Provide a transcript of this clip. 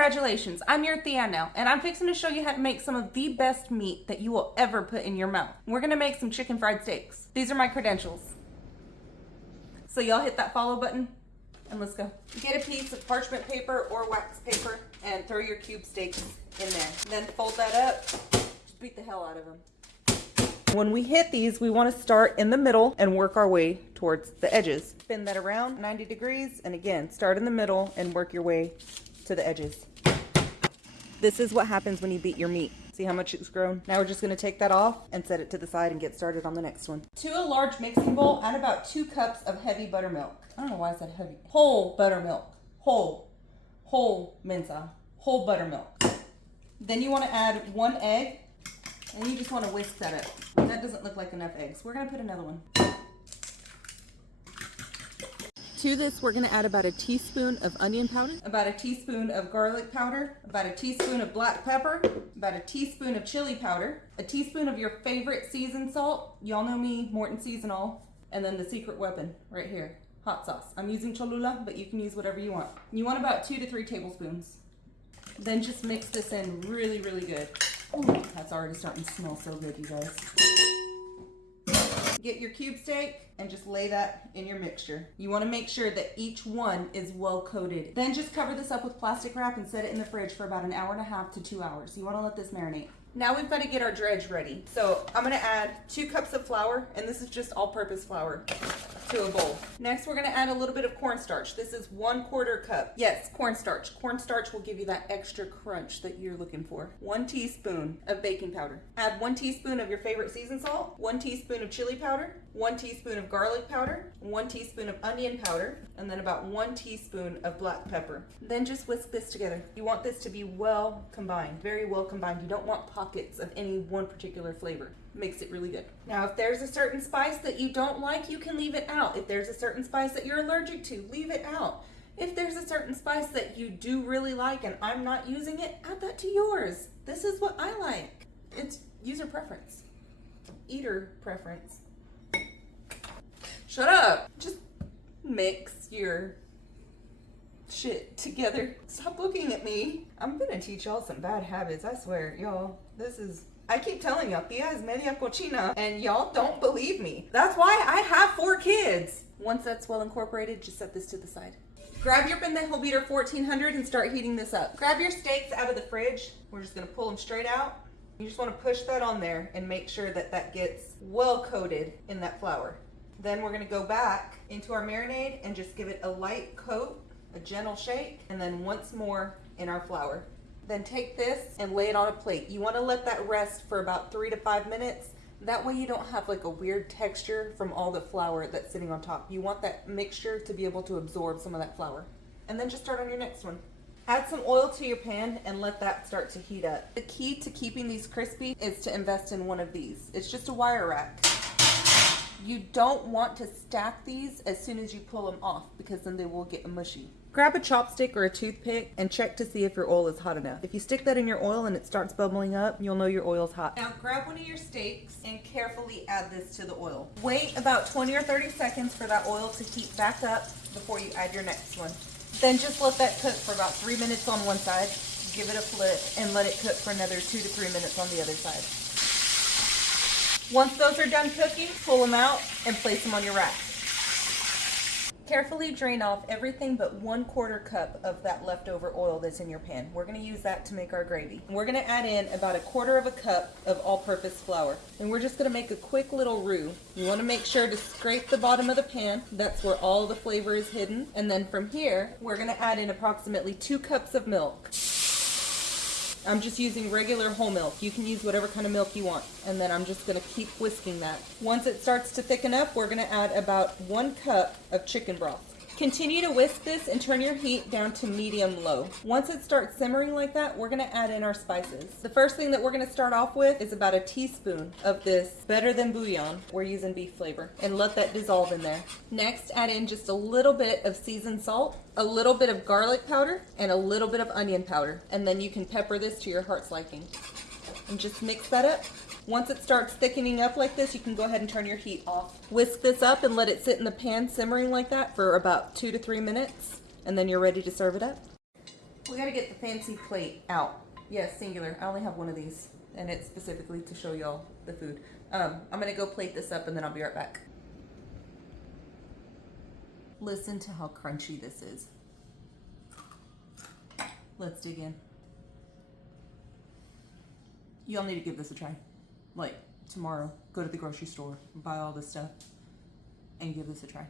Congratulations, I'm your Thea now, and I'm fixing to show you how to make some of the best meat that you will ever put in your mouth. We're gonna make some chicken fried steaks. These are my credentials. So y'all hit that follow button, and let's go. Get a piece of parchment paper or wax paper and throw your cube steaks in there. Then fold that up, just beat the hell out of them. When we hit these, we want to start in the middle and work our way towards the edges. Spin that around 90 degrees, and again, start in the middle and work your way to the edges. This is what happens when you beat your meat. See how much it's grown? Now we're just going to take that off and set it to the side and get started on the next one. To a large mixing bowl, add about 2 cups of heavy buttermilk. I don't know why I said heavy. Whole buttermilk. Whole mensa. Whole buttermilk. Then you want to add 1 egg. And you just want to whisk that up. That doesn't look like enough eggs. We're going to put another one. To this, we're going to add about a teaspoon of onion powder, about a teaspoon of garlic powder, about a teaspoon of black pepper, about a teaspoon of chili powder, a teaspoon of your favorite seasoned salt. Y'all know me, Morton Season All. And then the secret weapon right here, hot sauce. I'm using Cholula, but you can use whatever you want. You want about 2 to 3 tablespoons. Then just mix this in really, really good. Ooh, that's already starting to smell so good, you guys. Get your cube steak and just lay that in your mixture. You want to make sure that each one is well coated. Then just cover this up with plastic wrap and set it in the fridge for about 1.5 hours to 2 hours. You want to let this marinate. Now we've got to get our dredge ready. So I'm going to add 2 cups of flour, and this is just all-purpose flour, to a bowl. Next, we're going to add a little bit of cornstarch. This is 1/4 cup. Yes, cornstarch. Cornstarch will give you that extra crunch that you're looking for. 1 teaspoon of baking powder. Add 1 teaspoon of your favorite seasoned salt, 1 teaspoon of chili powder, 1 teaspoon of garlic powder, 1 teaspoon of onion powder, and then about 1 teaspoon of black pepper. Then just whisk this together. You want this to be well combined, very well combined. You don't want pockets of any one particular flavor. Makes it really good. Now, if there's a certain spice that you don't like, you can leave it out. If there's a certain spice that you're allergic to, leave it out. If there's a certain spice that you do really like and I'm not using it, add that to yours. This is what I like. It's user preference. Eater preference. Shut up. Just mix your shit together. Stop looking at me. I'm gonna teach y'all some bad habits, I swear. Y'all, I keep telling y'all, Tia is media cochina, and y'all don't believe me. That's why I have 4 kids. Once that's well incorporated, just set this to the side. Grab your pendejo beater 1400 and start heating this up. Grab your steaks out of the fridge. We're just gonna pull them straight out. You just wanna push that on there and make sure that that gets well coated in that flour. Then we're gonna go back into our marinade and just give it a light coat, a gentle shake, and then once more in our flour. Then take this and lay it on a plate. You want to let that rest for about 3 to 5 minutes. That way you don't have like a weird texture from all the flour that's sitting on top. You want that mixture to be able to absorb some of that flour. And then just start on your next one. Add some oil to your pan and let that start to heat up. The key to keeping these crispy is to invest in one of these. It's just a wire rack. You don't want to stack these as soon as you pull them off because then they will get mushy. Grab a chopstick or a toothpick and check to see if your oil is hot enough. If you stick that in your oil and it starts bubbling up, you'll know your oil's hot. Now grab one of your steaks and carefully add this to the oil. Wait about 20 or 30 seconds for that oil to heat back up before you add your next one. Then just let that cook for about 3 minutes on one side, give it a flip, and let it cook for another 2 to 3 minutes on the other side. Once those are done cooking, pull them out and place them on your rack. Carefully drain off everything but 1/4 cup of that leftover oil that's in your pan. We're going to use that to make our gravy. We're going to add in about 1/4 cup of all-purpose flour. And we're just going to make a quick little roux. You want to make sure to scrape the bottom of the pan. That's where all the flavor is hidden. And then from here, we're going to add in approximately 2 cups of milk. I'm just using regular whole milk. You can use whatever kind of milk you want. And then I'm just gonna keep whisking that. Once it starts to thicken up, we're gonna add about 1 cup of chicken broth. Continue to whisk this and turn your heat down to medium-low. Once it starts simmering like that, we're gonna add in our spices. The first thing that we're gonna start off with is about a teaspoon of this Better Than Bouillon. We're using beef flavor. And let that dissolve in there. Next, add in just a little bit of seasoned salt, a little bit of garlic powder, and a little bit of onion powder. And then you can pepper this to your heart's liking. And just mix that up. Once it starts thickening up like this, you can go ahead and turn your heat off. Whisk this up and let it sit in the pan simmering like that for about 2 to 3 minutes, and then you're ready to serve it up. We gotta get the fancy plate out. Yes, singular. I only have one of these, and it's specifically to show y'all the food. I'm gonna go plate this up and then I'll be right back. Listen to how crunchy this is. Let's dig in. Y'all need to give this a try. Like tomorrow, go to the grocery store, buy all this stuff, and give this a try.